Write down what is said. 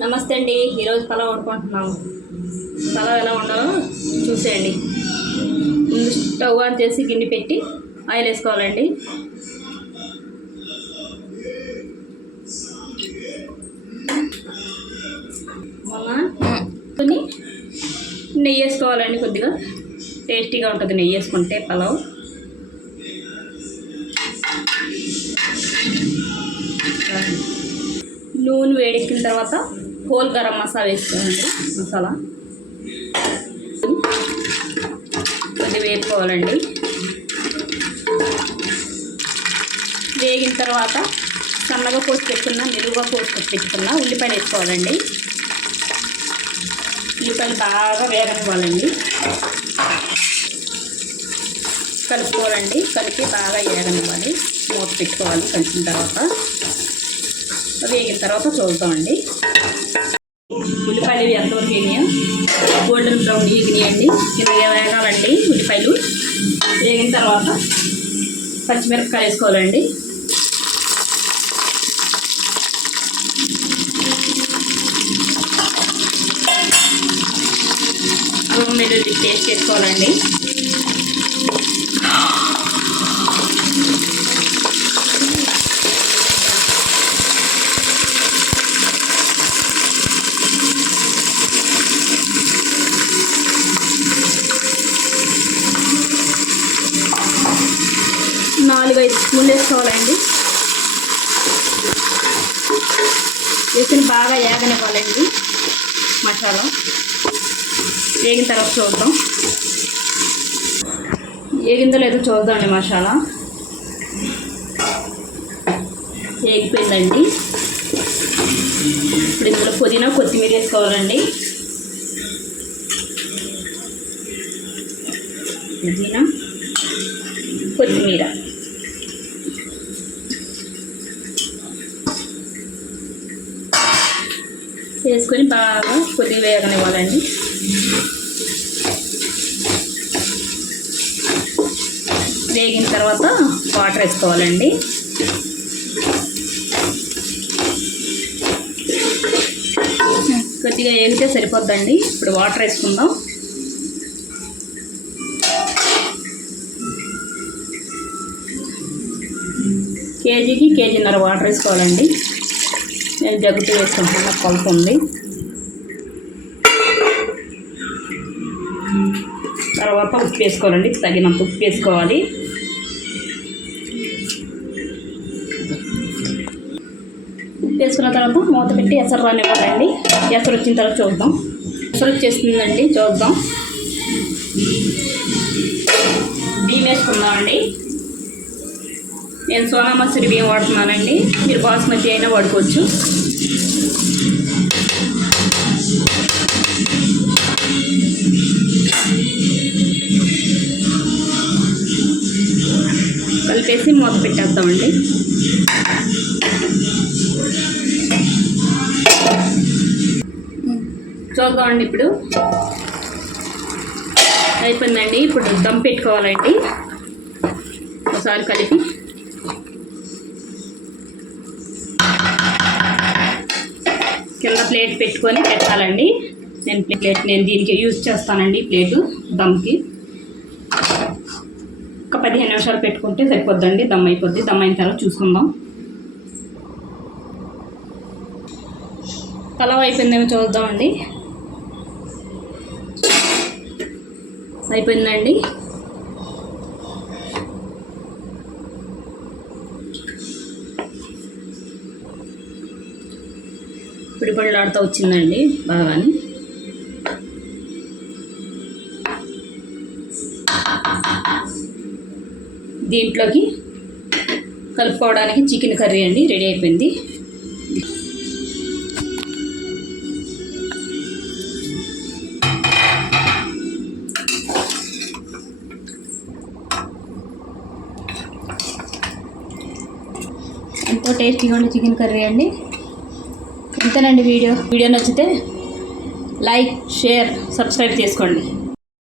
నమస్తే అండి. ఈరోజు పలావ్ వండుకుంటున్నాము. పలావ్ ఎలా ఉండాలో చూసేయండి. ముందు స్టవ్ ఆన్ చేసి గిన్నె పెట్టి ఆయిల్ వేసుకోవాలండి. నెయ్యి వేసుకోవాలండి. కొద్దిగా టేస్టీగా ఉంటుంది నెయ్యి వేసుకుంటే పలావ్. నూనె వేడెక్కిన తర్వాత హోల్ గరం మసాలా వేసుకోవాలండి. మసాలా కొద్దిగా వేపుకోవాలండి. వేగిన తర్వాత సన్నగా కోసి పెట్టుకున్న నిలువుగా కోసి పెట్టుకున్న ఉల్లిపాయలు వేసుకోవాలండి. ఉల్లిపాయలు బాగా వేగనివ్వాలండి. కలుపుకోవాలండి. కలిపి బాగా వేగనివ్వాలి. మూత పెట్టుకోవాలి. కలిసిన తర్వాత వేగిన తర్వాత చూద్దామండి. ఉల్లిపాయలు ఎంతవరకు వేగినాయో గోల్డెన్ బ్రౌన్ వేగినాయండి. ఇలా వేగాలండి. ఉల్లిపాయలు వేగిన తర్వాత పచ్చిమిరపకాయ వేసుకోవాలండి. అల్లం వెల్లుల్లి పేస్ట్ వేసుకోవాలండి. నాలుగు 5 స్పూన్లు వేసుకోవాలండి. వేసుకుని బాగా వేగనివ్వాలండి. మసాలా వేగిన తర్వాత చూద్దాం. వేగిందో లేదో చూద్దామండి. మసాలా వేగిపోయిందండి. ఇప్పుడు ఇందులో పుదీనా కొత్తిమీర వేసుకోవాలండి. పుదీనా కొత్తిమీర వేసుకొని బాగా కొద్దిగా వేగనివ్వాలండి. వేగిన తర్వాత వాటర్ వేసుకోవాలండి. కొద్దిగా వేగితే సరిపోద్దండి. ఇప్పుడు వాటర్ వేసుకుందాం. కేజీకి కేజీన్నర వాటర్ వేసుకోవాలండి. నేను జగ్గుతూ వేసుకుంటున్నా. కొలత ఉంది. తర్వాత ఉప్పు వేసుకోవాలండి. తగినంత ఉప్పు వేసుకోవాలి. ఉప్పు వేసుకున్న తర్వాత మూత పెట్టి ఎసరు రానివ్వాలండి. ఎసరు వచ్చిన తర్వాత చూద్దాం. ఎసరు వచ్చేస్తుందండి. చూద్దాం. బియ్యం వేసుకుందామండి. నేను సోనా మసూరి బియ్యం వాడుతున్నానండి. మీరు బాస్మతి అయినా వాడుకోవచ్చు. కలిపేసి మూత పెట్టేద్దామండి. చూద్దామండి. ఇప్పుడు అయిపోయిందండి. ఇప్పుడు దమ్ పెట్టుకోవాలండి. ఒకసారి కలిపి కింద ప్లేట్ పెట్టుకొని పెట్టాలండి. నేను దీనికి యూజ్ చేస్తానండి. ప్లేటు దమ్కి ఒక 15 నిమిషాలు పెట్టుకుంటే సరిపోద్దండి. దమ్ అయిపోద్ది. దమ్ అయిన తర్వాత చూసుకుందాం. పలావ్ అయిపోయిందేమో చూద్దామండి. అయిపోయిందండి. పిడిపడిలాడుతూ వచ్చిందండి బాగాని. దీంట్లోకి కలుపుకోవడానికి చికెన్ కర్రీ అండి రెడీ అయిపోయింది. ఎంతో టేస్టీగా ఉండే చికెన్ కర్రీ అండి. ఇంతేనండి. వీడియో నచ్చితే లైక్, షేర్, సబ్స్క్రైబ్ చేసుకోండి.